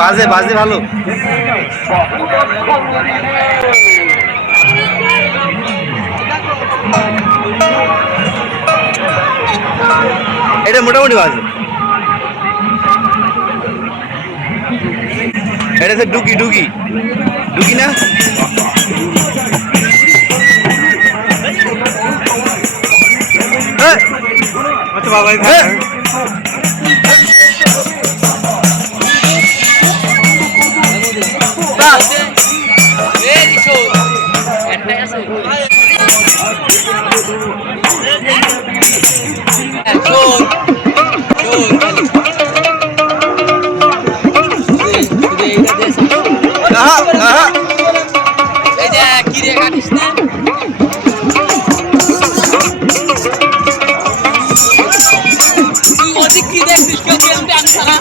বাজে বাজে ভালো। এটা মোটামুটি বাজে। এটা হচ্ছে ডুকি ডুকি ডুকি না। আচ্ছা বাবাই কি রে কাটিস না তুই ওদিক কি দেখছিস কেউ আমি সারা